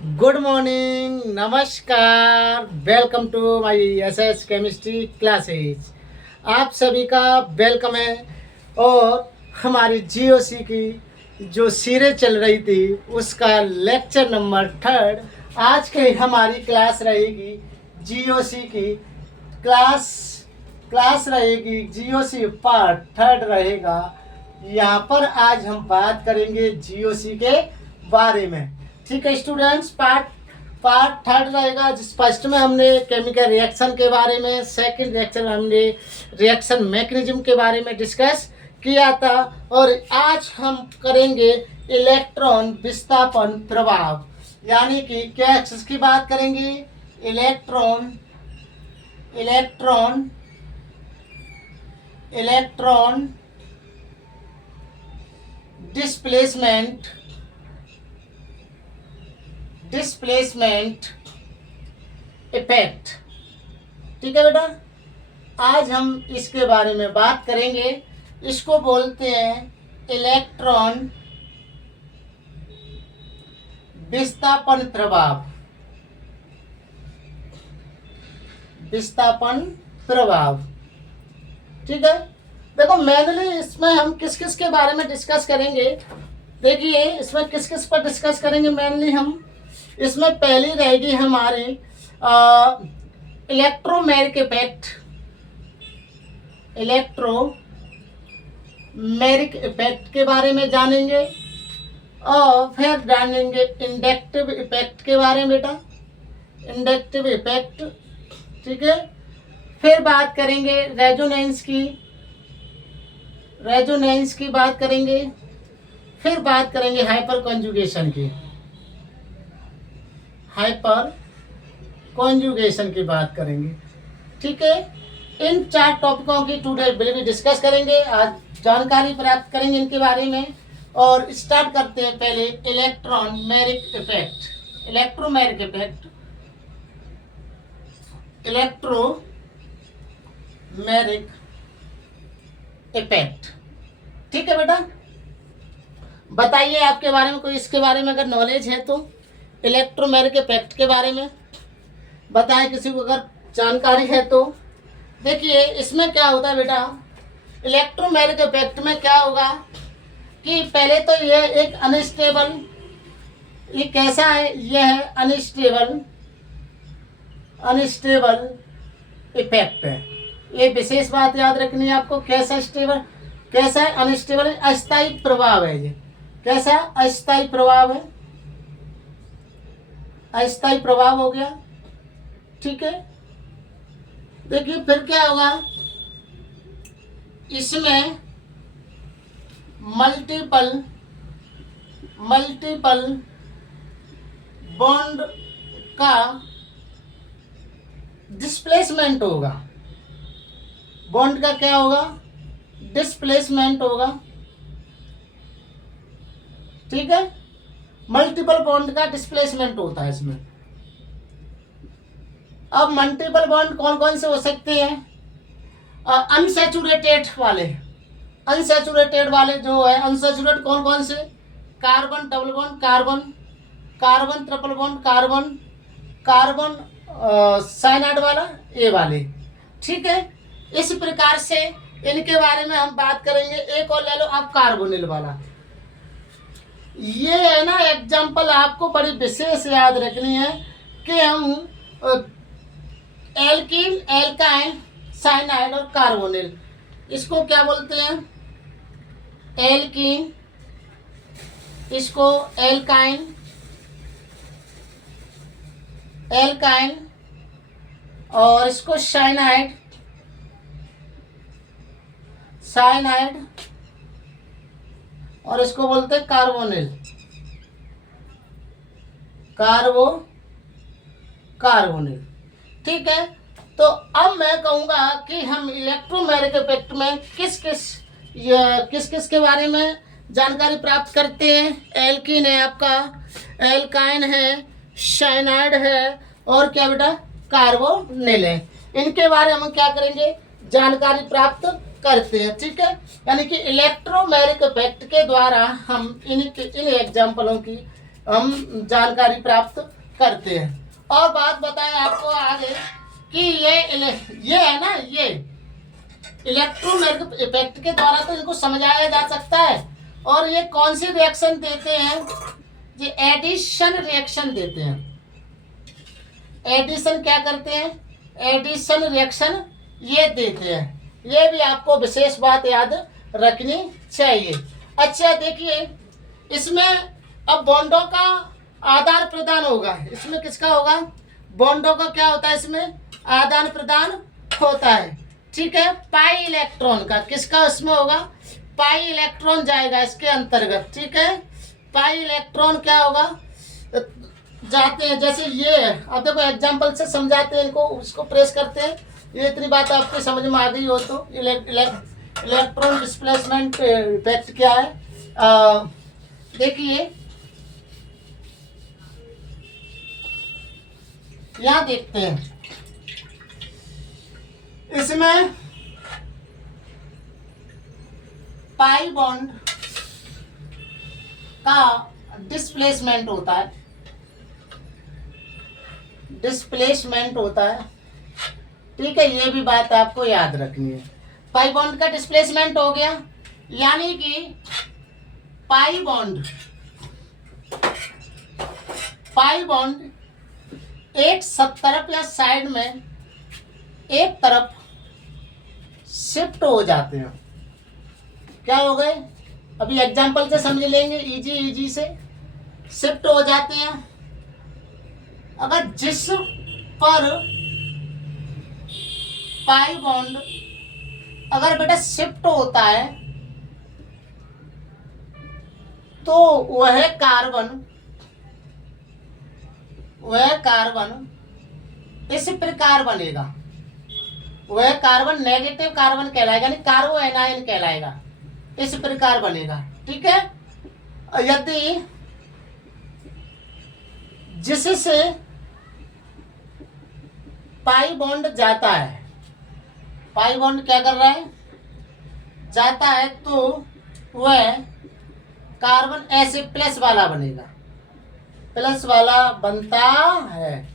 Good morning, नमस्कार, welcome to my SS chemistry classes. आप सभी का वेलकम है। और हमारी जीओसी की जो सीरीज चल रही थी उसका लेक्चर नंबर 3 आज के हमारी क्लास रहेगी। जीओसी की क्लास क्लास रहेगी। जीओसी पार्ट 3 रहेगा। यहाँ पर आज हम बात करेंगे जीओसी के बारे में। ठीक है स्टूडेंट्स, पार्ट 3 रहेगा। जिस फर्स्ट में हमने केमिकल रिएक्शन के बारे में, सेकंड रिएक्शन में हमने रिएक्शन मैकेनिज्म के बारे में डिस्कस किया था। और आज हम करेंगे इलेक्ट्रॉन विस्थापन प्रभाव, यानी कि क्या किसकी बात करेंगे? Electron electron electron displacement effect. ठीक है बेटा, आज हम इसके बारे में बात करेंगे। इसको बोलते हैं इलेक्ट्रॉन विस्थापन प्रभाव। ठीक है, देखो मेनली इसमें हम किस किस के बारे में डिस्कस करेंगे। देखिए इसमें किस किस पर डिस्कस करेंगे। मेनली हम इसमें पहली रहेगी हमारी इलेक्ट्रोमेरिक इफेक्ट के बारे में जानेंगे। और फिर जानेंगे इंडक्टिव इफेक्ट के बारे में बेटा, इंडक्टिव इफेक्ट। ठीक है, फिर बात करेंगे रेजोनेंस की बात करेंगे। फिर बात करेंगे हाइपर कॉन्जुगेशन की बात करेंगे। ठीक है, इन 4 टॉपिकों की टुडे विल भी डिस्कस करेंगे। आज जानकारी प्राप्त करेंगे इनके बारे में। और स्टार्ट करते हैं पहले इलेक्ट्रोमेरिक इफेक्ट। ठीक है बेटा, बताइए आपके बारे में कोई इसके बारे में अगर नॉलेज है तो इलेक्ट्रोमेरिक इफेक्ट के बारे में बताएं, किसी को अगर जानकारी है तो। देखिए इसमें क्या होता है बेटा, इलेक्ट्रोमेरिक इफेक्ट में क्या होगा कि पहले तो यह एक अनस्टेबल, ये कैसा है, यह है अनस्टेबल इफेक्ट है। ये विशेष बात याद रखनी है आपको। कैसा है? अनस्टेबल, अस्थायी प्रभाव है। ये कैसा? अस्थायी प्रभाव हो गया। ठीक है, देखिए फिर क्या होगा, इसमें मल्टीपल बॉन्ड का डिस्प्लेसमेंट होगा। बॉन्ड का क्या होगा? डिस्प्लेसमेंट होगा। ठीक है, मल्टीपल बॉन्ड का डिस्प्लेसमेंट होता है इसमें। अब मल्टीपल बॉन्ड कौन कौन से हो सकते हैं? अनसैचुरेटेड वाले जो है, अनसैचुरेटेड कौन कौन से? Carbon double bond, carbon triple bond, carbon cyanide वाला, ये वाले। ठीक है, इस प्रकार से इनके बारे में हम बात करेंगे। एक और ले लो आप, कार्बोनिल वाला। ये है ना एग्जाम्पल, आपको बड़ी विशेष याद रखनी है कि हम एल्कीन, एल्काइन, साइनाइड और कार्बोनिल, इसको क्या बोलते हैं? एल्कीन, इसको एल्काइन और इसको साइनाइड और इसको बोलते हैं कार्बोनिल। ठीक है, तो अब मैं कहूँगा कि हम इलेक्ट्रोमेरिक इफेक्ट में किस किस के बारे में जानकारी प्राप्त करते हैं। एल्कीन है आपका, एल्काइन है, साइनाइड है और क्या बेटा? कार्बोनिल है। इनके बारे में हम क्या करेंगे? जानकारी प्राप्त करते हैं। ठीक है, यानी कि इलेक्ट्रोमेरिक इफेक्ट के द्वारा हम इन एग्जाम्पलों की हम जानकारी प्राप्त करते हैं। और बात बताएं आपको आगे कि ये है ना, ये इलेक्ट्रोमैग्नेटिक इफेक्ट के द्वारा तो इनको समझाया जा सकता है। और ये कौन सी रिएक्शन देते हैं? ये एडिशन रिएक्शन देते हैं। एडिशन क्या करते हैं? एडिशन रिएक्शन ये देते हैं। ये भी आपको विशेष बात याद रखनी चाहिए। अच्छा देखिए, इसमें अब बॉन्डों का आदान प्रदान होगा। इसमें किसका होगा? बॉन्डों का क्या होता है? इसमें आदान प्रदान होता है। ठीक है, पाई इलेक्ट्रॉन का किसका इसमें होगा? पाई इलेक्ट्रॉन जाएगा इसके अंतर्गत। ठीक है, पाई इलेक्ट्रॉन क्या होगा? जाते हैं। जैसे ये है, आप देखो एग्जांपल से समझाते हैं इनको, उसको प्रेस करते हैं। ये इतनी बात आपके समझ में आ गई हो तो इलेक्ट्रॉन डिस्प्लेसमेंट इफेक्ट क्या है? देखिए यहां देखते हैं, इसमें पाई बॉन्ड का डिस्प्लेसमेंट होता है। डिस्प्लेसमेंट होता है। ठीक है, ये भी बात आपको याद रखनी है। पाई बॉन्ड का डिस्प्लेसमेंट हो गया, यानी कि पाई बॉन्ड एक सब तरफ या साइड में एक तरफ शिफ्ट हो जाते हैं। क्या हो गए? अभी एग्जांपल से समझ लेंगे, इजी से शिफ्ट हो जाते हैं। अगर जिस पर पाई बॉन्ड अगर बेटा शिफ्ट होता है तो वह कार्बन इस प्रकार बनेगा। वह कार्बन नेगेटिव कार्बन कहलाएगा, यानी कार्बो एनायन कहलाएगा। इस प्रकार बनेगा। ठीक है, यदि जिससे पाई बॉन्ड जाता है, पाई बॉन्ड क्या कर रहा है? जाता है, तो वह कार्बन ऐसे प्लस वाला बनेगा, प्लस वाला बनता है।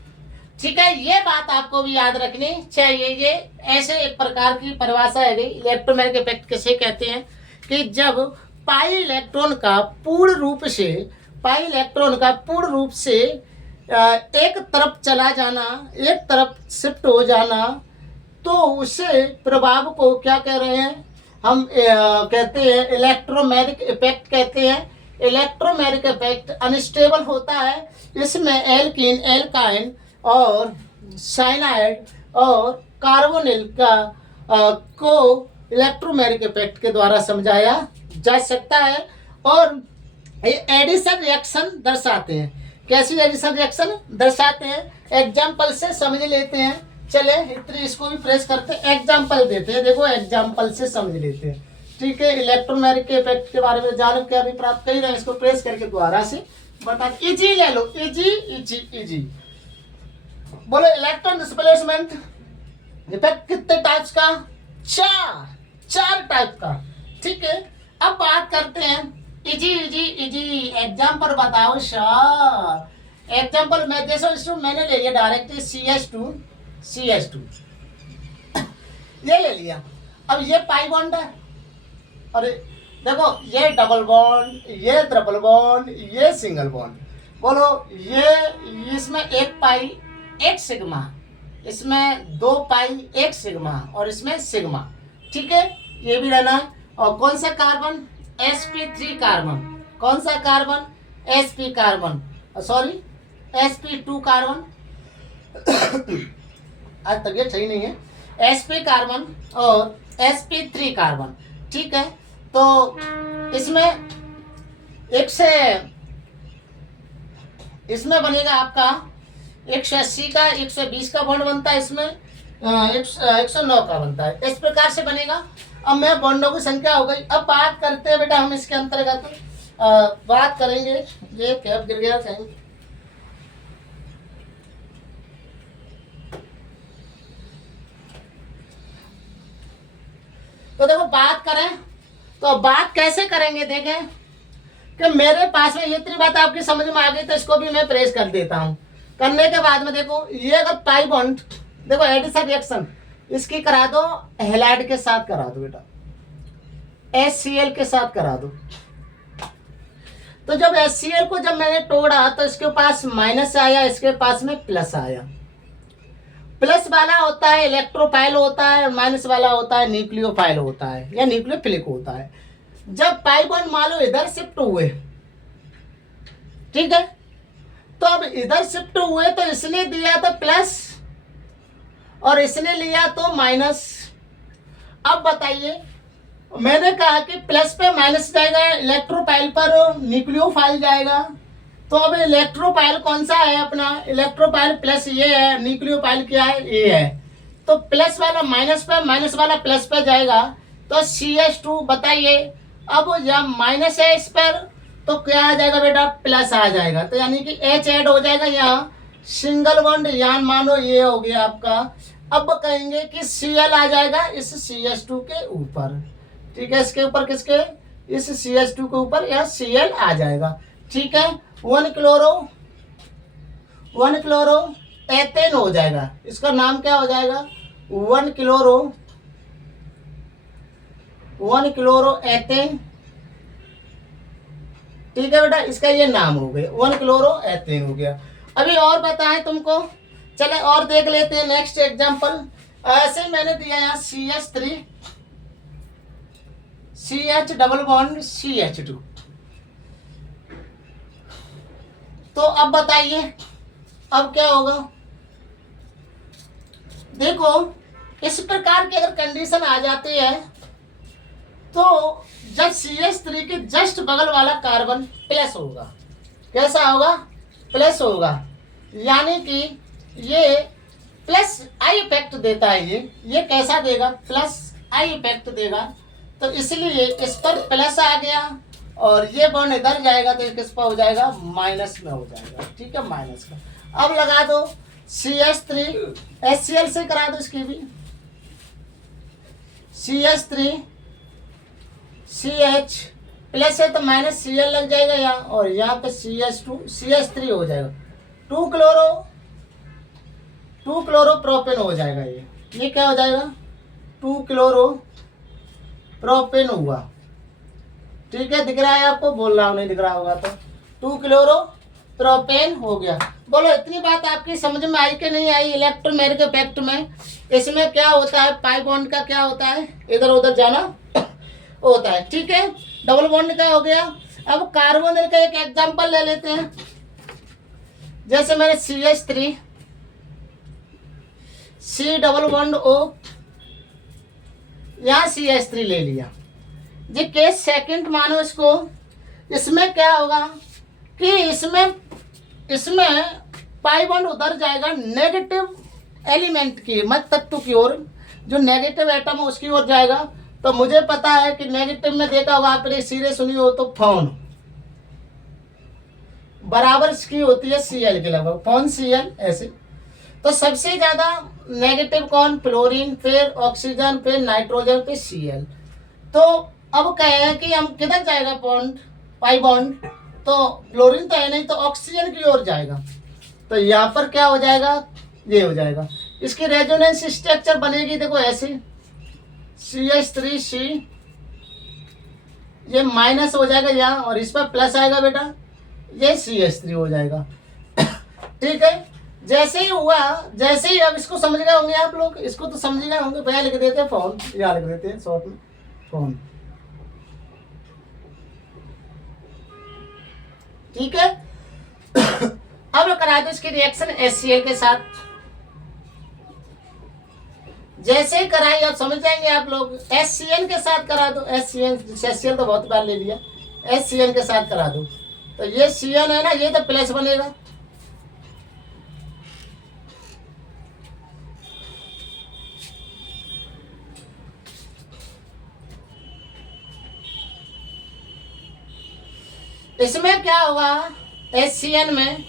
ठीक है, ये बात आपको भी याद रखनी चाहिए। ये ऐसे एक प्रकार की परिभाषा है। इलेक्ट्रोमैग्नेटिक इफेक्ट किसे कहते हैं? कि जब पाई इलेक्ट्रॉन का पूर्ण रूप से एक तरफ चला जाना, एक तरफ शिफ्ट हो जाना, तो उसे प्रभाव को क्या कह रहे हैं? हम कहते हैं इलेक्ट्रोमैग्नेटिक इफेक्ट कहते हैं। इलेक्ट्रोमैग्नेटिक इफेक्ट अनस्टेबल होता है। इसमें एल्कीन, एल्काइन और साइनाइड और कार्बोनिल को इलेक्ट्रोमैग्नेटिक इफेक्ट के द्वारा समझाया जा सकता है। और ये एडिशन रिएक्शन दर्शाते हैं। कैसी एडिशन रिएक्शन दर्शाते हैं? एग्जाम्पल से समझ लेते हैं। चले इतनी इसको भी प्रेस करते हैं, एग्जाम्पल देते हैं। देखो एग्जाम्पल से समझ लेते हैं। ठीक है, इलेक्ट्रोमैग्नेटिक इफेक्ट के बारे में जानकारी प्राप्त कर रहे हैं, इसको प्रेस करके दोबारा से बता। इजी ले लो, इजी। बोलो इलेक्ट्रॉन डिस्प्लेसमेंट इफेक्ट कितने टाइप्स का? चार टाइप का। ठीक है, अब बात करते हैं इजी एग्जाम्पल बताओ सर। एग्जाम्पल मैं देखो, मैंने ले लिया डायरेक्ट CH2 ये ले लिया। अब ये पाई बॉन्ड है, और देखो ये डबल बॉन्ड, ये ट्रिपल बॉन्ड, ये सिंगल बॉन्ड। बोलो ये इसमें एक पाई एक सिग्मा, इसमें दो पाई एक सिग्मा, और इसमें सिग्मा। ठीक है, ये भी रहना है। और कौन सा कार्बन? sp3 carbon. कौन सा carbon? sp carbon, sorry sp2 carbon. आज तबीयत सही नहीं है। sp कार्बन और sp3 कार्बन। ठीक है, तो इसमें बनेगा आपका 180 का 120 का बॉन्ड बनता है, इसमें 109 का बनता है। इस प्रकार से बनेगा। अब मैं बॉन्डों की संख्या हो गई। अब बात करते हैं बेटा हम इसके अंतर्गत बात करेंगे। ये कैप गिर गया कहीं। तो देखो बात करें तो बात कैसे करेंगे? देखें कि मेरे पास में ये इतनी बात आपकी समझ में आ गई, तो इसको भी मैं प्रेस कर देता हूँ। करने के बाद में देखो ये अगर पाई बॉन्ड, देखो एडिशन रिएक्शन इसकी करा दो, हैलाइड के साथ करा दो बेटा, HCl के साथ करा दो। तो जब HCl को जब मैंने तोड़ा तो इसके पास माइनस आया, इसके पास में प्लस आया। प्लस वाला होता है इलेक्ट्रोफाइल होता है, माइनस वाला होता है न्यूक्लियोफाइल होता है या न्यूक्लियोफिलिक होता है। जब पाई बॉन्ड मान लो इधर शिफ्ट हुए, ठीक है, तो अब इधर शिफ्ट हुए तो इसने दिया तो प्लस और इसने लिया तो माइनस। अब बताइए, मैंने कहा कि प्लस पे माइनस जाएगा, इलेक्ट्रोफाइल पर न्यूक्लियोफाइल जाएगा। तो अब इलेक्ट्रोफाइल कौन सा है अपना, इलेक्ट्रोफाइल प्लस ये है, न्यूक्लियोफाइल क्या है, ये है। तो प्लस वाला माइनस पे, माइनस वाला प्लस पे जाएगा तो CH2। बताइए अब जब माइनस है इस पर तो क्या आ जाएगा बेटा, प्लस आ जाएगा। तो यानी कि H ऐड हो जाएगा यहाँ, सिंगल बॉन्ड यहाँ मानो ये हो गया आपका। अब कहेंगे कि Cl आ जाएगा इस CH2 के ऊपर, ठीक है, इसके ऊपर किसके, इस CH2 के ऊपर यह Cl आ जाएगा, ठीक है। 1 क्लोरो एथेन हो जाएगा, इसका नाम क्या हो जाएगा, 1 क्लोरो एथेन, ठीक है बेटा, इसका ये नाम हो गया, 1 क्लोरो एथेन हो गया। अभी और बताएं तुमको, चले और देख लेते हैं नेक्स्ट एग्जांपल। ऐसे मैंने दिया यहाँ CH3 CH double bond CH2। तो अब बताइए अब क्या होगा। देखो इस प्रकार की अगर कंडीशन आ जाती है तो जब CH3 के जस्ट बगल वाला कार्बन प्लस होगा, कैसा होगा, प्लस होगा, यानी कि ये प्लस आई इफेक्ट देता है, ये कैसा देगा, प्लस आई इफेक्ट देगा। तो इसलिए इस पर प्लस आ गया और ये बॉन्ड इधर जाएगा तो किस पर हो जाएगा, माइनस में हो जाएगा, ठीक है, माइनस का। अब लगा दो CH3 HCl से करा दो इसकी भी, CH3 CH प्लस है तो माइनस Cl लग जाएगा यहाँ, और यहाँ पे CH2 CH3 हो जाएगा, 2 क्लोरो प्रोपेन हो जाएगा। ये क्या हो जाएगा, 2 क्लोरो प्रोपेन हुआ, ठीक है, दिख रहा है आपको, बोल रहा हूँ नहीं दिख रहा होगा तो 2 क्लोरो प्रोपेन हो गया। बोलो इतनी बात आपकी समझ में आई कि नहीं आई। इलेक्ट्रोमेरिक इफेक्ट में इसमें क्या होता है, पाई बॉन्ड का क्या होता है, इधर उधर जाना होता है, ठीक है। डबल बॉन्ड का हो गया। अब कार्बोनिल का एक एग्जांपल ले लेते हैं, जैसे मैंने CH3 C double bond O, यहाँ CH3 ले लिया जी, केस सेकंड मानो इसको। इसमें क्या होगा कि इसमें पाई बॉन्ड उधर जाएगा नेगेटिव एलिमेंट की, मत तत्व की ओर, जो नेगेटिव एटम है उसकी ओर जाएगा। तो मुझे पता है कि नेगेटिव में देखा होगा आपने, सीधे सुनी हो तो फोन बराबर इसकी होती है Cl के लगभग, फोन Cl ऐसे। तो सबसे ज्यादा नेगेटिव कौन, फ्लोरीन, फिर ऑक्सीजन, फिर नाइट्रोजन, फिर Cl। तो अब कहे हैं कि हम किधर जाएगा बॉन्ड, पाई बॉन्ड, तो फ्लोरीन तो है नहीं, तो ऑक्सीजन की ओर जाएगा। तो यहाँ पर क्या हो जाएगा, ये हो जाएगा, इसकी रेजोनेंस स्ट्रक्चर बनेगी, देखो ऐसे CH3C, ये माइनस हो जाएगा यहाँ और इस पर प्लस आएगा बेटा, ये CH3 हो जाएगा, ठीक है। जैसे ही हुआ, जैसे ही, अब इसको समझ गए होंगे आप लोग, इसको तो समझ गए होंगे, भैया लिख देते हैं फोन, यहाँ लिख देते हैं शॉर्ट में फोन, ठीक है। अब करा दो इसकी रिएक्शन HCl के साथ, जैसे ही कराई अब समझ जाएंगे आप लोग। HCl के साथ करा दो, HCl तो बहुत बार ले लिया, HCl के साथ करा दो। तो ये Cl है ना, ये तो प्लस बनेगा, इसमें क्या होगा, HCl में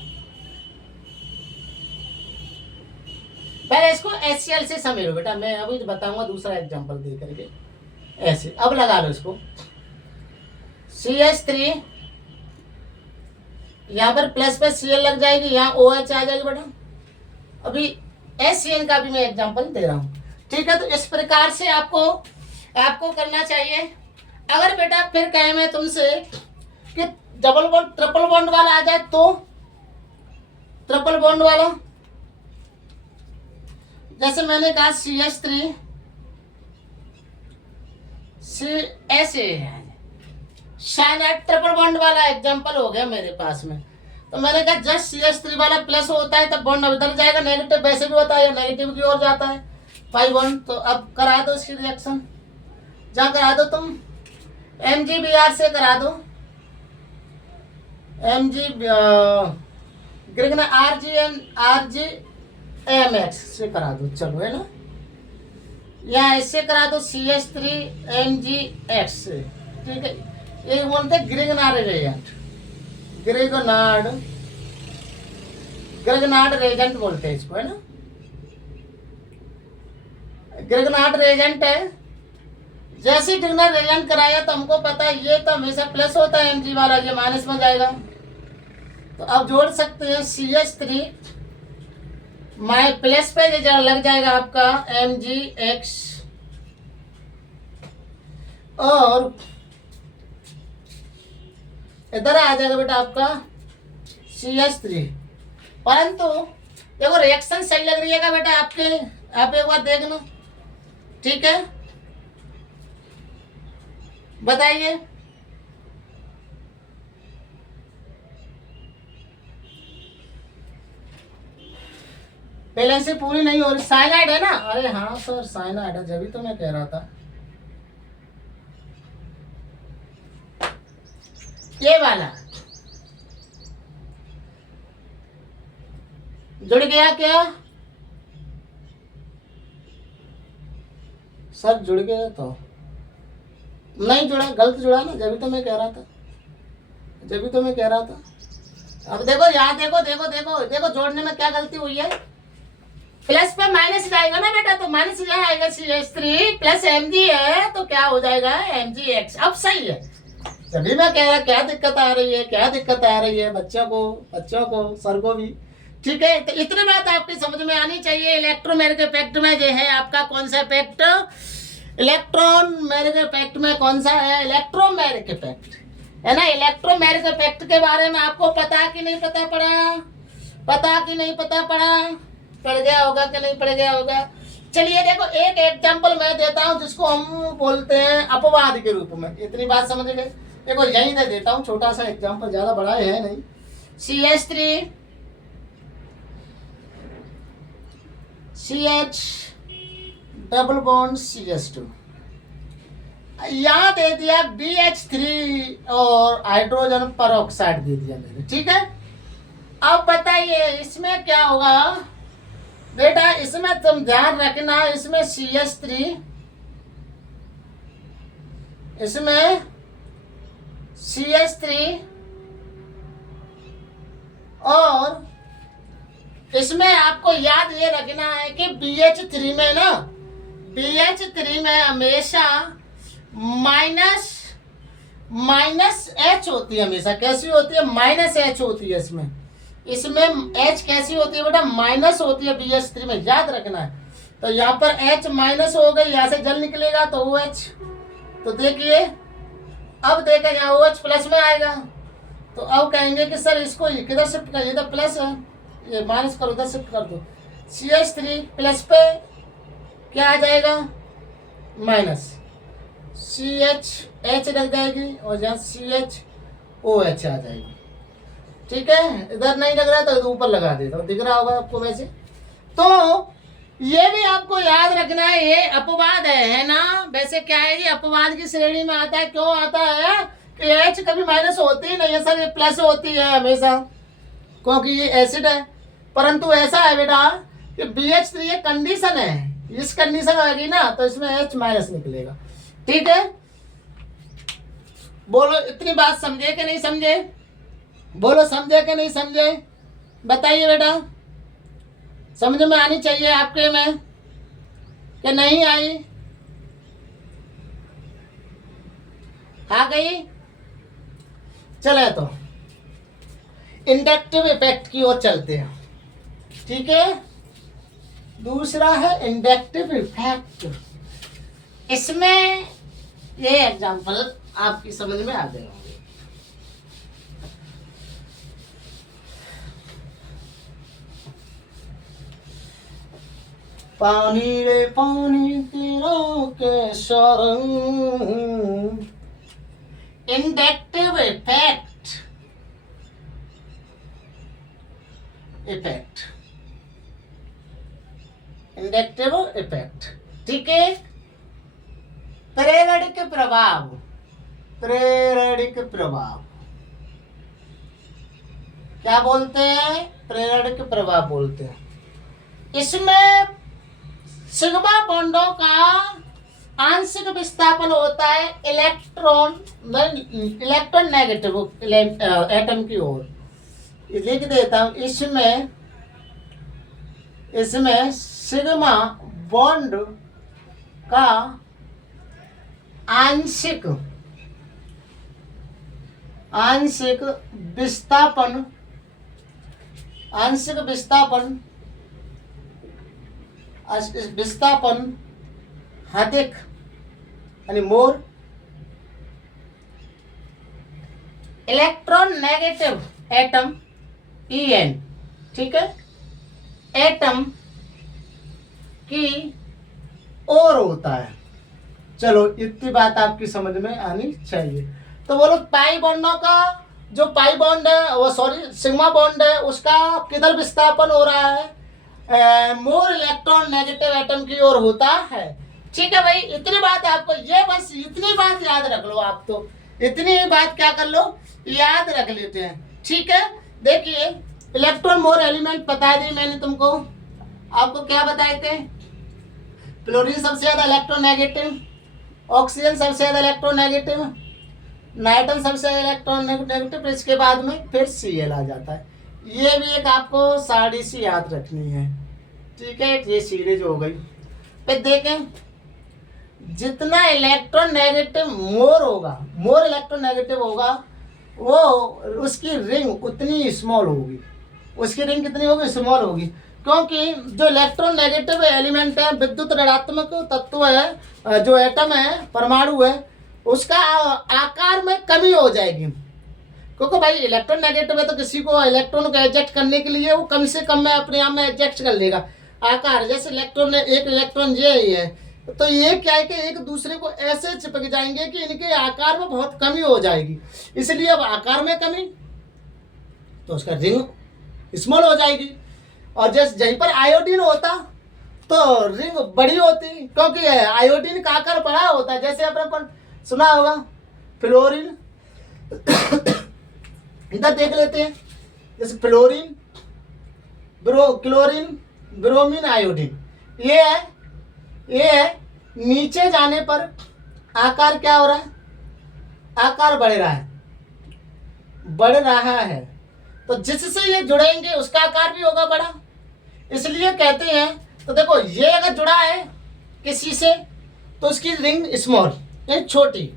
पहले इसको HCl से समझो बेटा, मैं अभी बताऊंगा दूसरा एग्जांपल दे करके। ऐसे अब लगा लो इसको, CH3 यहाँ पर प्लस पे Cl लग जाएगी, यहाँ OH आ जाएगी बेटा। अभी HCN का भी मैं एग्जांपल दे रहा हूँ, ठीक है। तो इस प्रकार से आपको आपको करना चाहिए। अगर बेटा फिर कहे मैं तुमसे कि डबल बॉन्ड ट्रिपल बॉन्ड वाला आ जाए तो ट्रिपल बॉन्ड वाला, जैसे मैंने कहा CH3 CSA cyanide triple bond वाला एग्जांपल हो गया मेरे पास में। तो मैंने कहा जस्ट CH3 वाला प्लस होता है तब बॉन्ड उधर जाएगा, नेगेटिव वैसे भी होता है या नेगेटिव की ओर जाता है पाई बॉन्ड। तो अब करा दो इसकी रिएक्शन, जहाँ करा दो तुम MgBr से करा दो, Mg RgMX से करा दो, चलो है ना। या इससे करा दो CH3MgX से, ठीक है। ये बोलते ग्रिगनार्ड रेजेंट, ग्रिगनार्ड रेजेंट बोलते हैं इसको, है ना। ग्रिगनार्ड रेजेंट है। जैसे ग्रिगनार्ड रेजेंट कराया तो हमको पता है ये तो हमेशा प्लस होता है Mg वाला, ये माइनस में जाएगा। तो अब जोड़ सकते हैं CH3 माइ प्लस पे जो लग जाएगा आपका MgX और इधर आ जाएगा बेटा आपका CH3। परंतु देखो रिएक्शन सही लग रही है बेटा आपके, आप एक बार देखना, ठीक है। बताइए पहले से पूरी नहीं हो रही, साइनाइड है ना। अरे हाँ सर साइनाइड है, जब तो मैं कह रहा था ये वाला जुड़ गया क्या सर? जुड़ गया तो नहीं जुड़ा, गलत जुड़ा ना, जब तो मैं कह रहा था। अब देखो यहाँ देखो देखो देखो देखो जोड़ने में क्या गलती हुई है। प्लस पे माइनस जाएगा ना बेटा, तो माइनस यहाँ आएगा CH3 प्लस Mg है तो क्या हो जाएगा MgX। अब सही है, तभी मैं कह रहा क्या दिक्कत आ रही है बच्चों को सर को भी, ठीक है। तो इतनी बात आपकी समझ में आनी चाहिए। इलेक्ट्रोमैग्नेटिक इफेक्ट में जो है आपका कौन सा इफेक्ट, इलेक्ट्रॉन मैग्नेटिक इफेक्ट में कौन सा है, इलेक्ट्रोमैग्नेटिक इफेक्ट है ना। इलेक्ट्रोमैग्नेटिक इफेक्ट के बारे में आपको पता कि नहीं पता पड़ा, पड़ गया होगा कि नहीं पड़ गया होगा। चलिए देखो एक एग्जांपल मैं देता हूं जिसको हम बोलते हैं अपवाद के रूप में। इतनी बात समझ गए? देखो यहीं दे देता हूं छोटा सा एग्जांपल, ज्यादा बड़ा है नहीं। CH3 CH double bond CH2, यहाँ दे दिया BH3 और हाइड्रोजन परऑक्साइड दे दिया मैंने, ठीक है। अब बताइए इसमें क्या होगा बेटा, इसमें तुम ध्यान रखना, इसमें CH3 और इसमें आपको याद ये रखना है कि BH3 में हमेशा माइनस H होती है, हमेशा कैसी होती है, माइनस H होती है। इसमें H कैसी होती है बेटा, माइनस होती है BH3 में, याद रखना है। तो यहाँ पर H माइनस हो गई, यहाँ से जल निकलेगा तो OH। तो देखिए अब देखा यहाँ OH प्लस में आएगा, तो अब कहेंगे कि सर इसको किधर शिफ्ट करिए, तो प्लस है, ये माइनस करो, उधर शिफ्ट कर दो। CH3 प्लस पे क्या आ जाएगा, माइनस CH लग जाएगी और यहाँ CHOH आ जाएगी, ठीक है। इधर नहीं लग रहा है तो ऊपर लगा देता हूँ, दिख रहा होगा आपको वैसे। तो ये भी आपको याद रखना है, ये अपवाद है ना। वैसे क्या है, ये अपवाद की श्रेणी में आता है। क्यों आता है कि H कभी माइनस होती ही नहीं है सर, ये प्लस होती है हमेशा, क्योंकि ये एसिड है। परंतु ऐसा है बेटा कि BH3 ये कंडीशन है, इस कंडीशन आएगी ना तो इसमें H माइनस निकलेगा, ठीक है। बोलो इतनी बात समझे कि नहीं समझे, बोलो समझे कि नहीं समझे, बताइए बेटा। समझ में आनी चाहिए आपके में कि नहीं आई, आ गई। चले तो इंडक्टिव इफेक्ट की ओर चलते हैं। ठीक है, दूसरा है इंडक्टिव इफेक्ट। इसमें ये एग्जांपल आपकी समझ में आ गए होंगे। पानी रे पानी तेरा कैसा रंग। Inductive effect, inductive effect. ठीक है, प्रेरणिक प्रभाव, प्रेरणिक प्रभाव क्या बोलते हैं? प्रेरणिक प्रभाव बोलते हैं। इसमें सिग्मा बॉन्डों का आंशिक विस्थापन होता है इलेक्ट्रॉन नेगेटिव एटम की ओर। लिख देता हूं, इसमें सिग्मा बॉन्ड का आंशिक विस्थापन अधिक यानी more electron negative atom EN, ठीक है, एटम की ओर होता है। चलो इतनी बात आपकी समझ में आनी चाहिए। तो बोलो पाई बॉन्डों का जो पाई बॉन्ड है वो सिग्मा बॉन्ड है उसका किधर विस्थापन हो रहा है? मोर इलेक्ट्रॉन नेगेटिव एटम की ओर होता है। ठीक है भाई, इतनी बात आपको ये बस इतनी बात याद रख लो। आप तो इतनी बात क्या कर लो, याद रख लेते हैं। ठीक है, देखिए इलेक्ट्रॉन मोर एलिमेंट बता दी मैंने तुमको। आपको क्या बताए थे? क्लोरीन सबसे ज्यादा इलेक्ट्रॉन नेगेटिव, ऑक्सीजन सबसे ज्यादा इलेक्ट्रॉन नेगेटिव, नाइट्रोजन सबसे ज्यादा इलेक्ट्रॉन नेगेटिव, इसके बाद में फिर Cl आ जाता है। ये भी एक आपको साड़ी सी याद रखनी है। ठीक है, ये सीरीज हो गई। फिर देखें जितना electron negative more electron negative होगा वो उसकी रिंग उतनी स्मॉल होगी। उसकी रिंग कितनी होगी? स्मॉल होगी, क्योंकि जो इलेक्ट्रॉन नेगेटिव एलिमेंट है, विद्युत ऋणात्मक तत्व है, जो एटम है, परमाणु है, उसका आकार में कमी हो जाएगी। क्योंकि भाई इलेक्ट्रॉन नेगेटिव है तो किसी को इलेक्ट्रॉन को एजेक्ट करने के लिए वो कम से कम में अपने आप में एजेक्ट कर लेगा आकार। जैसे इलेक्ट्रॉन ने एक इलेक्ट्रॉन ये ही है, तो ये क्या है कि एक दूसरे को ऐसे चिपक जाएंगे कि इनके आकार में बहुत कमी हो जाएगी। इसलिए अब आकार में कमी तो उसका रिंग स्मॉल हो जाएगी। और जैसे जहीं पर आयोडीन होता तो रिंग बड़ी होती, क्योंकि आयोडीन का आकार बड़ा होता है। जैसे अपन सुना होगा फ्लोरीन, इधर देख लेते हैं, जैसे फ्लोरीन, क्लोरीन, ब्रोमीन, आयोडीन, ये है नीचे जाने पर आकार क्या हो रहा है? आकार बढ़ रहा है। तो जिससे ये जुड़ेंगे उसका आकार भी होगा बड़ा, इसलिए कहते हैं। तो देखो ये अगर जुड़ा है किसी से तो उसकी रिंग स्मॉल यानी छोटी,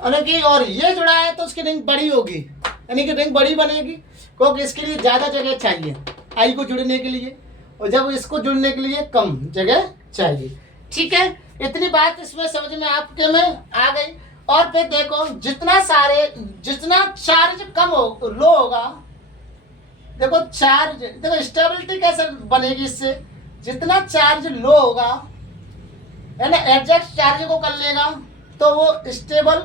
और ये जुड़ा है तो उसकी रिंग बड़ी होगी, यानी कि रिंग बड़ी बनेगी, क्योंकि इसके लिए ज़्यादा जगह चाहिए आई को जुड़ने के लिए, और जब इसको जुड़ने के लिए कम जगह चाहिए। ठीक है, इतनी बात इसमें समझ में आपके में आ गई। और फिर देखो जितना चार्ज कम हो लो होगा, देखो स्टेबिलिटी कैसे बनेगी इससे? जितना चार्ज लो होगा है ना, एडजस्ट चार्ज को कर लेगा तो वो स्टेबल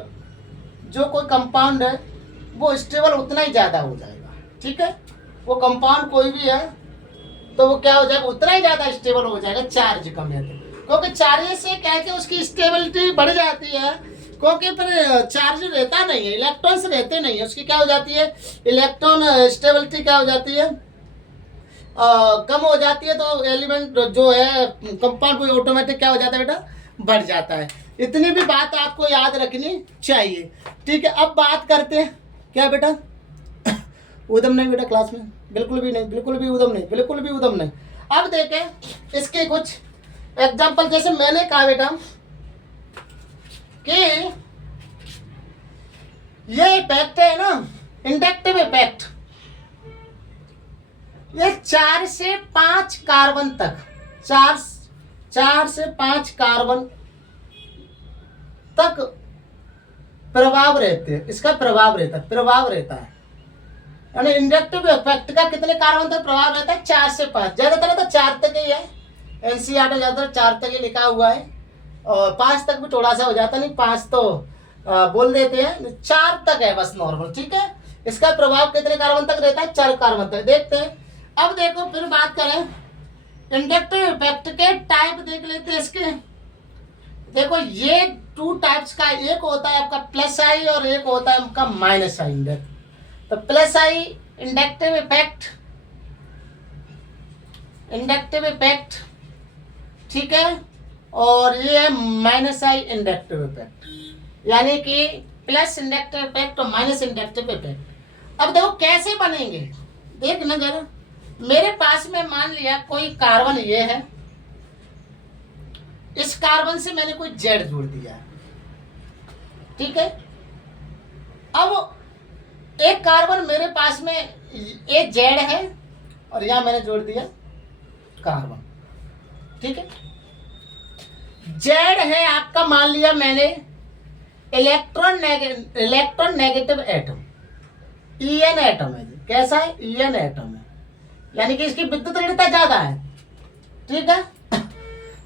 जो कोई कंपाउंड है वो स्टेबल उतना ही ज़्यादा हो जाएगा। ठीक है, वो कंपाउंड कोई भी है तो वो क्या हो जाएगा? उतना ही ज़्यादा स्टेबल हो जाएगा चार्ज कम है तो। क्योंकि चार्ज से क्या है कि उसकी स्टेबिलिटी बढ़ जाती है, क्योंकि फिर चार्ज रहता नहीं है, इलेक्ट्रॉन्स रहते नहीं है, उसकी क्या हो जाती है? इलेक्ट्रॉन स्टेबिलिटी क्या हो जाती है? कम हो जाती है। तो एलिमेंट जो है कंपाउंड वो ऑटोमेटिक क्या हो जाता है बेटा? बढ़ जाता है। इतनी भी बात आपको याद रखनी चाहिए। ठीक है, अब बात करते हैं क्या बेटा? उदम नहीं बेटा क्लास में, बिल्कुल भी नहीं, बिल्कुल भी उदम नहीं, बिल्कुल भी उदम नहीं। अब देखें इसके कुछ एग्जाम्पल। जैसे मैंने कहा बेटा कि ये इफेक्ट है ना, इंडक्टिव इफेक्ट, ये 4 से 5 कार्बन तक, 4 से 5 कार्बन तक प्रभाव रहते हैं, इसका प्रभाव रहता है। यानी इंडक्टिव इफेक्ट का कितने कार्बन तक प्रभाव रहता है? 4 से 5। ज्यादातर तो 4 तक ही है, एनसीईआरटी में ज्यादातर 4 तक ही लिखा हुआ है, और 5 तक भी थोड़ा सा हो जाता, नहीं 5 तो बोल देते हैं, 4 तक है बस नॉर्मल, ठीक है। इसका प्रभाव कितने कार्बन तक रहता है? 4 कार्बन तक। देखते हैं, अब देखो फिर बात करें इंडक्टिव इफेक्ट के टाइप देख लेते हैं इसके। देखो ये 2 टाइप्स का, एक होता है आपका प्लस आई और एक होता है आपका माइनस आई इंडक्ट। तो प्लस आई इंडक्टिव इफेक्ट, ठीक है, और ये है माइनस आई इंडक्टिव इफेक्ट, यानी कि प्लस इंडक्टिव इफेक्ट और माइनस इंडक्टिव इफेक्ट। अब देखो कैसे बनेंगे, देख ना जरा, मेरे पास में मान लिया कोई कार्बन ये है, इस कार्बन से मैंने कोई जेड जोड़ दिया, ठीक है। अब एक कार्बन मेरे पास में एक जेड है और यहां मैंने जोड़ दिया कार्बन, ठीक है। जेड है आपका, मान लिया मैंने electron negative atom, EN atom है, कैसा है? ईएन एटम है, यानी कि इसकी विद्युत ऋणता ज्यादा है, ठीक है।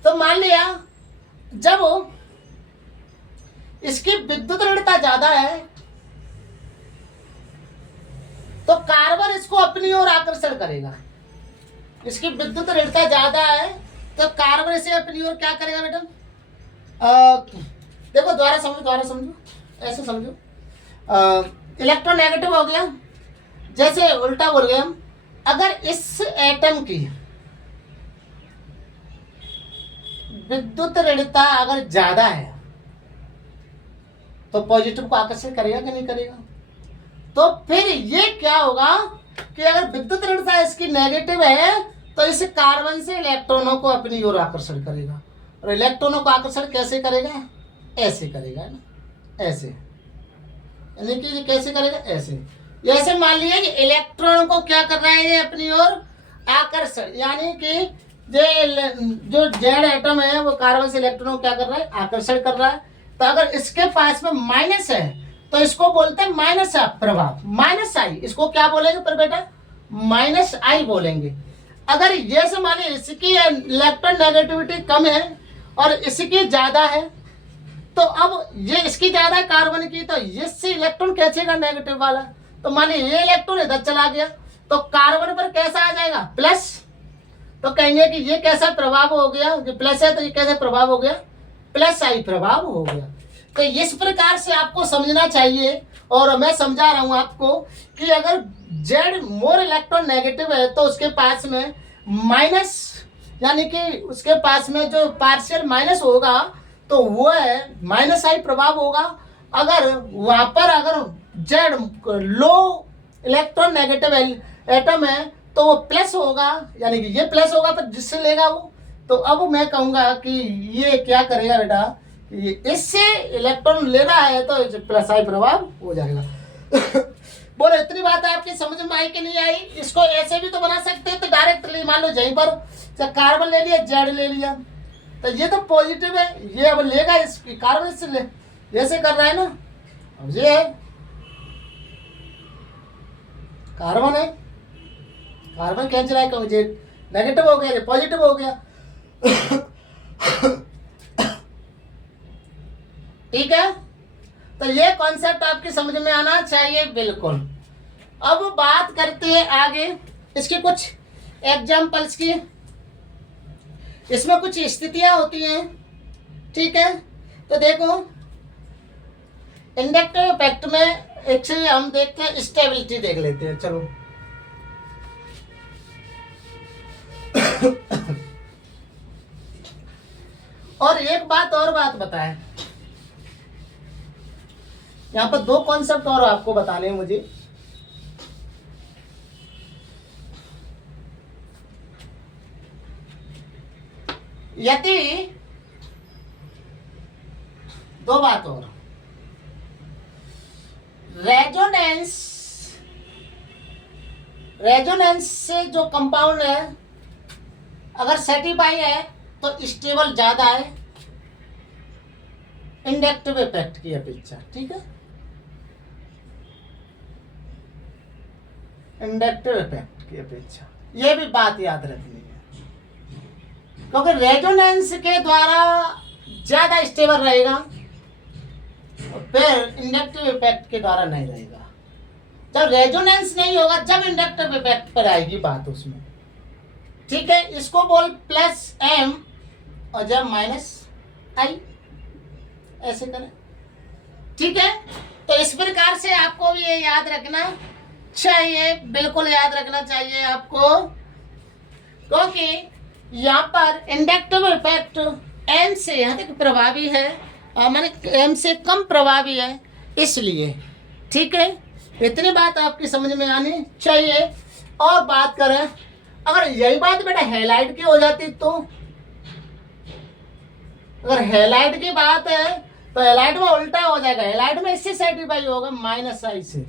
तो मान लिया जब इसकी विद्युत ऋणता ज्यादा है तो कार्बन इसको अपनी ओर आकर्षण करेगा। इसकी विद्युत ऋणता ज्यादा है तो कार्बन इसे अपनी ओर क्या करेगा बेटा? देखो द्वारा समझो, ऐसे समझो, इलेक्ट्रॉन नेगेटिव हो गया, जैसे उल्टा बोल गया, अगर इस एटम की विद्युत ऋणता अगर ज्यादा है तो पॉजिटिव को आकर्षित करेगा कि नहीं करेगा? तो फिर ये क्या होगा कि अगर विद्युत ऋणता इसकी नेगेटिव है तो इस कार्बन से इलेक्ट्रॉनों को अपनी ओर आकर्षण करेगा, और इलेक्ट्रॉनों को आकर्षण कैसे करेगा? ऐसे करेगा ना, ऐसे, यानी कि ये कैसे करेगा? ऐसे। जैसे मान लिया कि इलेक्ट्रॉन को क्या कर रहा है ये अपनी ओर आकर्षण, यानी कि जो जेड एटम है वो कार्बन से इलेक्ट्रॉन को क्या कर रहा है? आकर्षण कर रहा है। तो अगर इसके पास में माइनस है तो इसको बोलते हैं माइनस प्रभाव, माइनस आई, इसको क्या बोलेंगे पर बेटा? माइनस आई बोलेंगे। अगर ये से माने इसकी इलेक्ट्रॉन नेगेटिविटी कम है और इसकी ज्यादा है, तो अब ये इसकी ज्यादा है कार्बन की, तो इससे इलेक्ट्रॉन खींचेगा नेगेटिव वाला, तो माने ये इलेक्ट्रॉन इधर चला गया तो कार्बन पर कैसा आ जाएगा? प्लस। तो कहेंगे कि ये कैसा प्रभाव हो गया? जो प्लस है तो ये कैसा प्रभाव हो गया? प्लस आई प्रभाव हो गया। तो इस प्रकार से आपको समझना चाहिए, और मैं समझा रहा हूं आपको कि अगर जेड मोर इलेक्ट्रॉन नेगेटिव है तो उसके पास में माइनस, यानी कि उसके पास में जो पार्शियल माइनस होगा तो वो है माइनस आई प्रभाव होगा। अगर वहां पर अगर Z low electron negative atom है तो वो प्लस होगा, यानी कि ये प्लस होगा पर जिससे लेगा वो। तो अब मैं कहूंगा कि ये क्या करेगा बेटा, इससे इलेक्ट्रॉन ले रहा है तो प्लस आई प्रभाव हो जाएगा। बोलो इतनी बात आपकी समझ में आई कि नहीं आई? इसको ऐसे भी तो बना सकते हैं, तो डायरेक्टली मान लो यहीं पर कार्बन ले लिया, जेड ले लिया, तो ये तो पॉजिटिव है, ये अब लेगा इस कार्बन से ले, जैसे कर रहा है ना, अब ये है कार्बन है, कार्बन खींच रहा है, क्यों? जेड नेगेटिव हो गया, पॉजिटिव हो गया। ठीक है, तो ये कॉन्सेप्ट आपकी समझ में आना चाहिए बिल्कुल। अब बात करते हैं आगे इसकी कुछ एग्जाम्पल्स की। इसमें कुछ स्थितियां होती हैं, ठीक है। तो देखो इंडक्टिव इफेक्ट में एक से हम देखते हैं, स्टेबिलिटी देख लेते हैं, चलो। और एक बात बताएं, यहां पर 2 कॉन्सेप्ट और आपको बताने हैं मुझे। यदि 2 बात और, रेजोनेंस रेजोनेंस से जो कंपाउंड है अगर सेटिफाई है तो स्टेबल ज़्यादा है इंडक्टिव इफेक्ट की अपेक्षा, ठीक है, इंडक्टिव इफेक्ट की अपेक्षा, ये भी बात याद रखनी है, क्योंकि रेजोनेंस के द्वारा ज़्यादा स्टेबल रहेगा और फिर इंडक्टिव इफेक्ट के द्वारा नहीं रहेगा। जब रेजोनेंस नहीं होगा जब इंडक्टिव इफेक्ट पर आएगी बात उसमें, ठीक है। इसको बोल प्लस एम और जब माइनस आई, ऐसे करें, ठीक है। तो इस प्रकार से आपको भी ये याद रखना चाहिए, बिल्कुल याद रखना चाहिए आपको, क्योंकि यहाँ पर इंडक्टिव इफेक्ट एम से यहाँ तक प्रभावी है और माने एम से कम प्रभावी है, इसलिए, ठीक है। इतनी बात आपकी समझ में आनी चाहिए। और बात करें अगर यही बात बेटा हैलाइड की हो जाती तो, अगर हैलाइड की बात है तो हैलाइड में उल्टा हो जाएगा, हैलाइड में इससे सेटिफाई होगा माइनस आई से,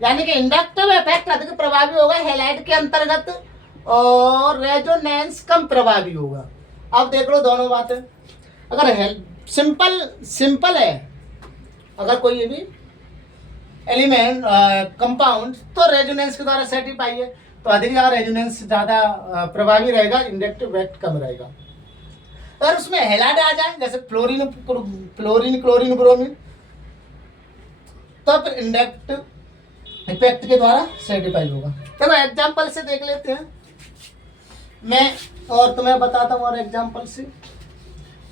यानी कि इंडक्टिव इफेक्ट अधिक प्रभावी होगा हैलाइड के अंतर्गत और रेजोनेंस कम प्रभावी होगा। अब देख लो दोनों बातें, अगर सिंपल है, अगर कोई ये भी एलिमेंट कंपाउंड तो रेजोनेंस के द्वारा सेटिफाई है तो अधिक ज़्यादा रेजोनेंस ज़्यादा प्रभावी रहेगा, इंडक्टिव इफेक्ट कम रहेगा। अगर उसमें हैलाइड आ जाए जैसे फ्लोरीन क्लोरीन ब्रोमीन तो फिर इंडक्टिव इफेक्ट के द्वारा सेटिफाई होगा। देखो एग्जाम्पल से देख लेते हैं, मैं और तुम्हें बताता हूँ और एग्जाम्पल से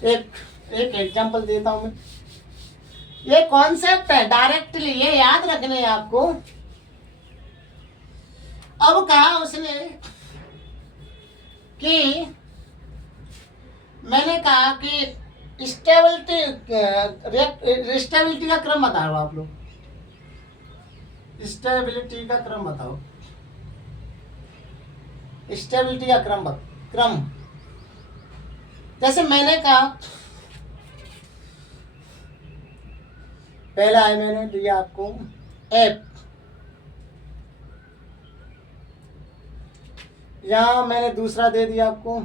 एक एग्जाम्पल देता हूँ मैं। ये कॉन्सेप्ट है डायरेक्टली, ये याद रखने हैं आपको। अब कहा उसने कि मैंने कहा कि स्टेबिलिटी का क्रम बताओ आप लोग, स्टेबिलिटी का क्रम बताओ, स्टेबिलिटी का क्रम जैसे मैंने कहा पहला है, मैंने दिया आपको एफ, यहां मैंने दूसरा दे दिया आपको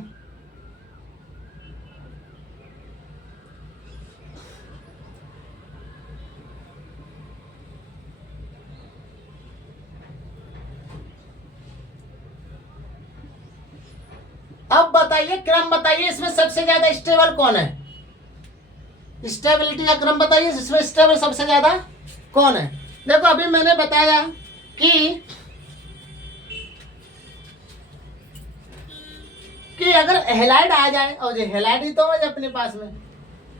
अब बताइए क्रम बताइए इसमें सबसे ज्यादा स्टेबल कौन है, स्टेबिलिटी का क्रम बताइए इसमें स्टेबल सबसे ज्यादा कौन है। देखो अभी मैंने बताया कि अगर हेलाइड आ जाए और जो हेलाइड ही तो है अपने पास में,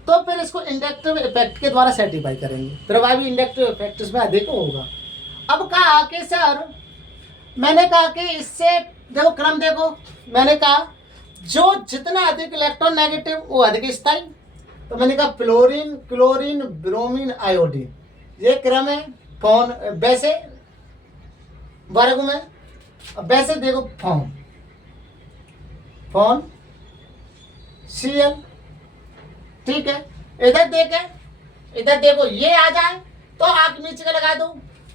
तो फिर इसको इंडक्टिव इफेक्ट के द्वारा सेटिफाई करेंगे, प्रभावी इंडक्टिव इफेक्ट इसमें अधिक होगा। अब कहा कि सर मैंने कहा कि इससे देखो क्रम देखो, मैंने कहा जो जितना अधिक इलेक्ट्रॉन नेगेटिव वो अधिक स्थायी, तो मैंने कहा फ्लोरीन क्लोरीन ब्रोमीन आयोडीन, ये क्रम है कौन वैसे वर्ग में, वैसे देखो फॉर्म Cl, ठीक है। इधर देखो ये आ जाए तो आंख नीचे का लगा दो,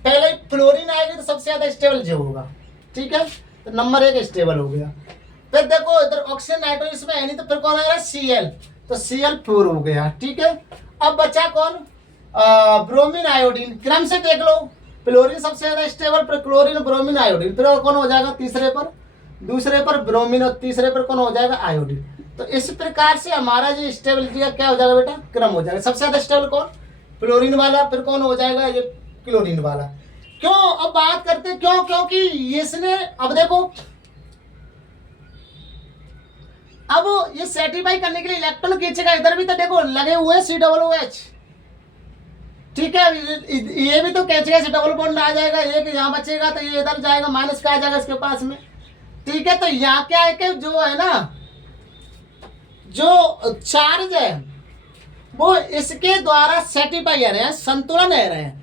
पहले फ्लोरीन आएगी तो सबसे ज्यादा स्टेबल जो होगा, ठीक है, तो नंबर 1 स्टेबल हो गया। फिर देखो इधर ऑक्सीजन नाइट्रोजन इसमें है नहीं तो फिर कौन आ रहा है Cl, तो Cl4 हो गया, ठीक है। अब बचा कौन ब्रोमीन आयोडीन, क्रम से देख लो, फ्लोरीन सबसे ज्यादा स्टेबल, फिर क्लोरीन ब्रोमीन आयोडीन, फिर और कौन हो जाएगा तीसरे पर, दूसरे पर ब्रोमीन और तीसरे पर कौन हो जाएगा आयोडीन। तो इस प्रकार से हमारा जो स्टेबिलिटी का क्या हो जाएगा बेटा क्रम हो जाएगा, सबसे ज्यादा स्टेबल कौन फ्लोरीन वाला, फिर कौन हो जाएगा ये क्लोरीन वाला। क्यों अब बात करते क्यों, क्योंकि इसने अब देखो अब ये सेटिफाई करने के लिए इलेक्ट्रॉन खींचेगा, इधर भी तो देखो लगे हुए हैं COOH, ठीक है, ये भी तो खींचेगा, C बॉन्ड आ जाएगा, एक यहाँ बचेगा तो ये इधर जाएगा माइनस का आ जाएगा इसके पास में, ठीक है। तो यहाँ क्या है कि जो है ना जो चार्ज है वो इसके द्वारा सेटिफाई है रहे हैं, संतुलन है रहे हैं,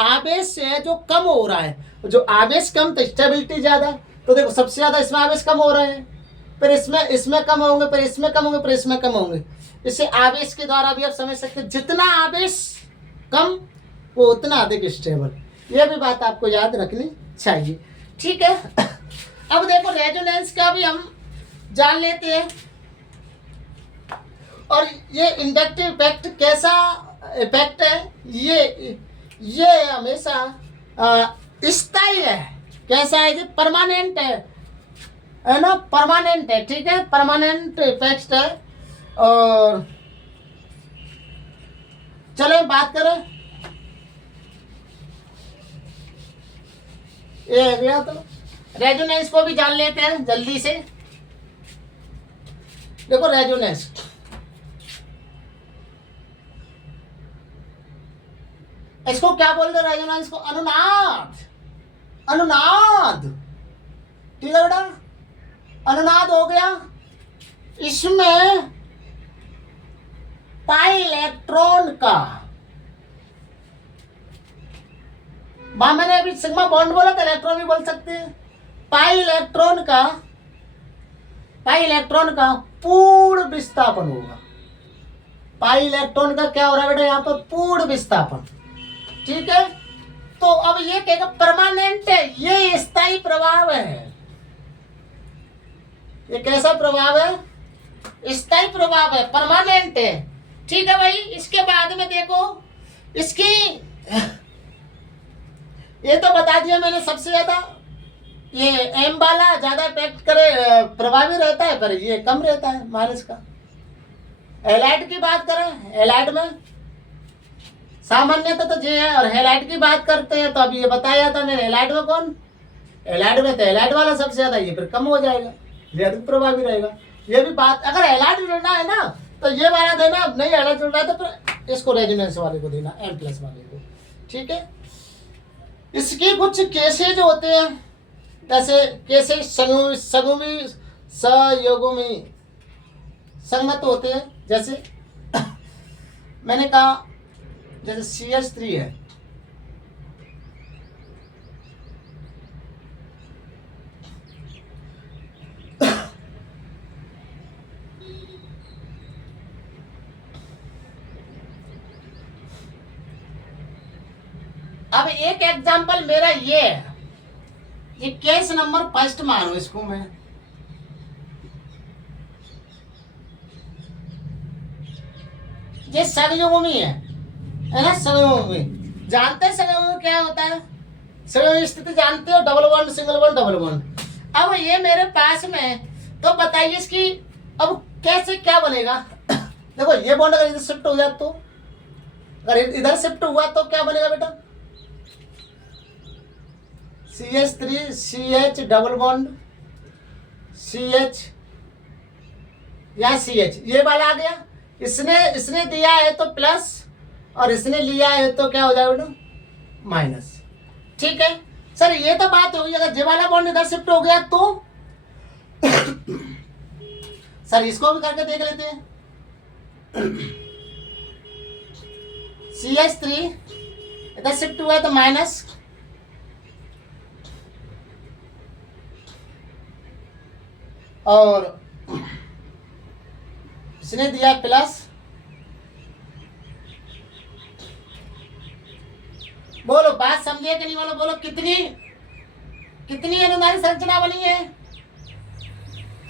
आवेश है जो कम हो रहा है, जो आवेश कम तो स्टेबिलिटी ज्यादा, तो देखो सबसे ज्यादा इसमें आवेश कम हो रहे हैं, फिर इसमें कम होंगे, फिर इसमें कम होंगे, फिर इसमें कम होंगे। इससे आवेश के द्वारा भी आप समझ सकते हैं जितना आवेश कम वो उतना अधिक स्टेबल, यह भी बात आपको याद रखनी चाहिए। ठीक है। अब देखो रेजोनेंस का भी हम जान लेते हैं। और ये इंडक्टिव इफेक्ट कैसा इफेक्ट है, ये हमेशा स्थायी है। कैसा है, ये परमानेंट है ना, परमानेंट है। ठीक है, परमानेंट इफेक्ट है। और चलो बात करें, ये हो गया। तो रेजोनेंस को भी जान लेते हैं जल्दी से। देखो रेजोनेंस, इसको क्या बोलते हैं रेजोनेंस को? अनुनाद, अनुनाद। ठीक है बेटा, अनुनाद हो गया। इसमें पाई इलेक्ट्रॉन का, मैंने अभी सिग्मा बॉन्ड बोला था, इलेक्ट्रॉन भी बोल सकते हैं। पाई इलेक्ट्रॉन का पूर्ण विस्थापन होगा। पाई इलेक्ट्रॉन का क्या हो रहा है बेटा यहाँ पर? पूर्ण विस्थापन। ठीक है, तो अब ये कहेगा परमानेंट है, ये स्थायी प्रभाव है। ये कैसा प्रभाव है? स्थायी प्रभाव है, परमानेंट है। ठीक है भाई। इसके बाद में देखो, इसकी ये तो बता दिया मैंने सबसे ज्यादा, ये एम वाला ज्यादा इफेक्ट करे, प्रभावी रहता है, पर ये कम रहता है माइनस का। एलाइड की बात करें, एलाइड में सामान्यतः तो ये है, और हेलाइड की बात करते हैं तो अभी ये बताया था मैंने। एलाइड में कौन? एलाइड में तो एलाइड वाला सबसे ज्यादा, ये फिर कम हो जाएगा, ये अधिक प्रभावी रहेगा। ये भी बात, अगर एलाइड जुड़ना है ना तो ये वाला देना, नहीं एलाइड जुड़ना है तो फिर इसको रेजोनेंस वाले को देना, एम प्लस वाले को। ठीक है, इसके कुछ केसेज होते हैं, जैसे केसेज सगुमी सयोगुमी संगत होते हैं। जैसे मैंने कहा, जैसे CH3 है, अब एक एग्जांपल मेरा ये है, ये केस नंबर फर्स्ट मानो इसको मैं। ये सगयुग्मी है ना, सगयुग्मी। जानते हैं सगयुग्मी क्या होता है? सगयुग्मी स्थिति जानते हो? Double bond, single bond, double bond. अब ये मेरे पास में है, तो बताइए इसकी अब कैसे क्या बनेगा? देखो ये बॉन्ड अगर इधर शिफ्ट हो जाए तो, अगर इधर शिफ्ट हुआ तो क्या बनेगा बेटा? CH3 CH double bond CH या CH, ये वाला आ गया। इसने दिया है तो प्लस, और इसने लिया है तो क्या हो जाएगा बेटा? माइनस। ठीक है सर, ये तो बात होगी। अगर ये वाला बॉन्ड इधर शिफ्ट हो गया तो सर इसको भी करके देख लेते हैं। CH3 इधर शिफ्ट हुआ है तो माइनस, और इसने दिया प्लस। बोलो बात समझे कि नहीं? बोलो बोलो, कितनी कितनी अनुनादी संरचना बनी है?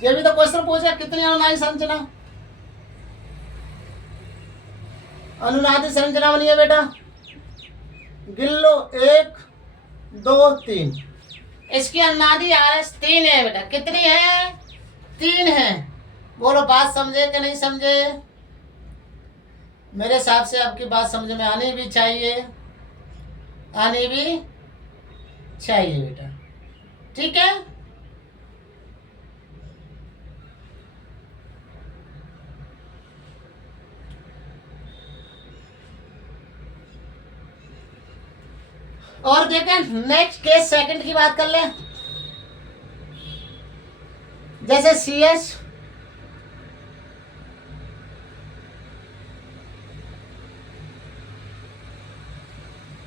ये भी तो क्वेश्चन पूछा, कितनी अनुनादी संरचना, अनुनादी संरचना बनी है बेटा? गिन लो, 1 2 3। इसकी अनुनादी RS 3 है बेटा। कितनी है? 3 है। बोलो बात समझे कि नहीं समझे? मेरे हिसाब से आपकी बात समझ में आनी भी चाहिए, आनी भी चाहिए बेटा। ठीक है, और देखें नेक्स्ट केस सेकंड की बात कर ले। जैसे CH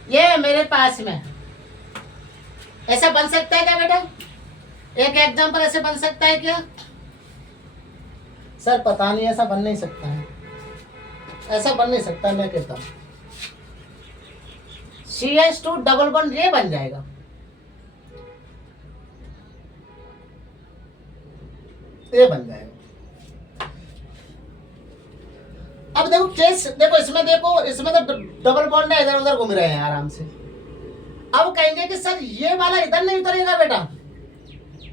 ये मेरे पास में ऐसा बन सकता है क्या बेटा? एक एग्जांपल ऐसे बन सकता है क्या? सर पता नहीं, ऐसा बन नहीं सकता है, ऐसा बन नहीं सकता। मैं कहता हूँ CH2 डबल बॉन्ड ये बन जाएगा। ये बन जाएगा। अब देखो केस, देखो इसमें तो डबल बॉन्ड है, इधर उधर घूम रहे हैं आराम से। अब कहेंगे कि सर ये वाला इधर नहीं उतरेगा बेटा,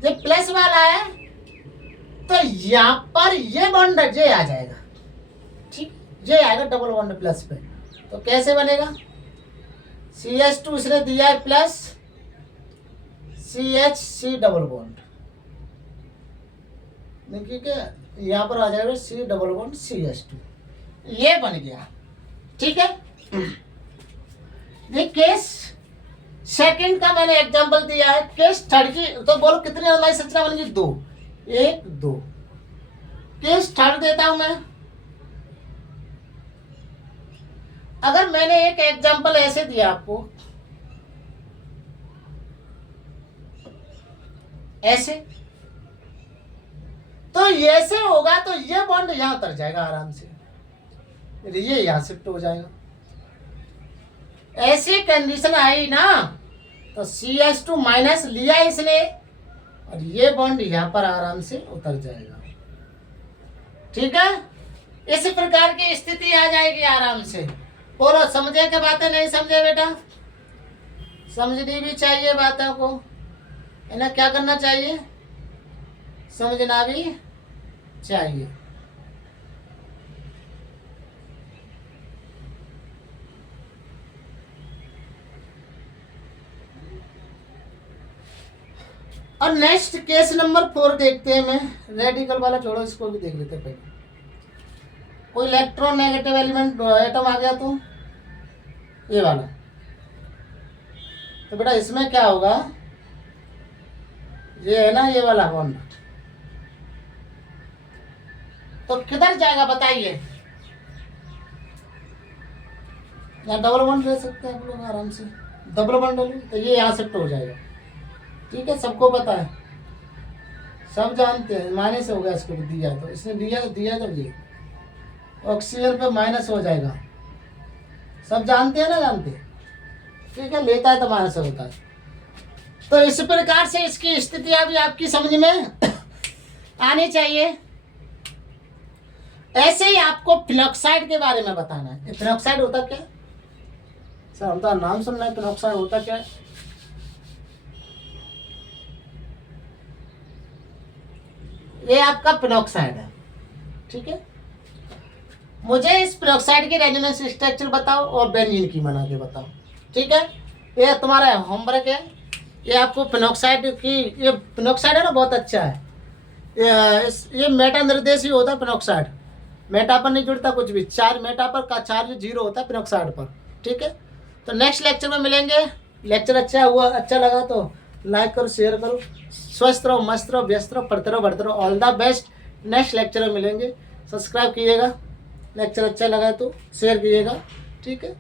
ये प्लस वाला है, तो यहां पर ये बॉन्ड ये आ जाएगा, ठीक, ये आएगा डबल बॉन्ड प्लस पे। तो कैसे बनेगा, CH2 इसने दिया है प्लस, CH डबल बॉन्ड, देखिए क्या यहां पर आ जाएगा C डबल बॉन्ड CH2, ये बन गया, ठीक है। ये केस सेकंड का मैंने एग्जांपल दिया है। केस थर्ड की तो बोलो कितनी हमारी संरचना बनेगी, 2, 1 2। केस थर्ड देता हूं मैं। अगर मैंने एक एग्जांपल ऐसे दिया आपको, ऐसे, तो ऐसे होगा तो ये बॉन्ड यहां उतर जाएगा आराम से, ये यहां शिफ्ट हो जाएगा। ऐसी कंडीशन आई ना, तो CH2 माइनस लिया इसने और ये बॉन्ड यहां पर आराम से उतर जाएगा, ठीक है। इस प्रकार की स्थिति आ जाएगी आराम से। बोलो समझे क्या बातें, नहीं समझे बेटा, समझनी भी चाहिए बातों को, है ना, क्या करना चाहिए, समझना भी चाहिए। और नेक्स्ट केस नंबर 4 देखते हैं। मैं रेडिकल वाला छोड़ो, इसको भी देख लेते हैं पहले। कोई इलेक्ट्रॉन नेगेटिव एलिमेंट एटम आ गया तो ये वाला, तो बेटा इसमें क्या होगा, ये है ना ये वाला बॉन्ड, तो किधर जाएगा बताइए, यहाँ डबल बॉन्ड ले सकते हैं आप लोग आराम से, डबल बॉन्ड ले, तो ये यहाँ शिफ्ट हो जाएगा, ठीक है, सबको पता है, सब जानते हैं, माइनस हो गया इसको दिया, तो इसने दिया तो ये ऑक्सीजन पे माइनस हो जाएगा, सब जानते हैं ना, जानते, ठीक है, लेता है तो माइनस होता है। तो इस प्रकार से इसकी स्थितियां भी आपकी समझ में आनी चाहिए। ऐसे ही आपको फिनॉक्साइड के बारे में बताना है। फिनॉक्साइड होता क्या सर, हम तो नाम सुन रहे हैं, फिनॉक्साइड होता क्या है। ये आपका फिनॉक्साइड है, ठीक है। मुझे इस फिनॉक्साइड की रेजोनेंस स्ट्रक्चर बताओ और बेंजीन की बना के बताओ, ठीक है। ये तुम्हारा होमवर्क है। ये आपको फिनॉक्साइड की, ये फिनॉक्साइड है ना, बहुत अच्छा है। ये मेटा निर्देशी होता है फिनॉक्साइड, मेटा पर नहीं जुड़ता कुछ भी, चार्ज मेटा पर का चार्ज 0 होता है फिनॉक्साइड पर, ठीक है। तो नेक्स्ट लेक्चर में मिलेंगे। लेक्चर अच्छा हुआ, अच्छा लगा तो लाइक करो, शेयर करो। स्वस्थ रहो, मस्त रहो, व्यस्त रहो, पढ़ते रहो, बढ़ते रहो। All the best. Next lecture में मिलेंगे। सब्सक्राइब कीजिएगा, लेक्चर अच्छा लगा तो शेयर कीजिएगा, ठीक है।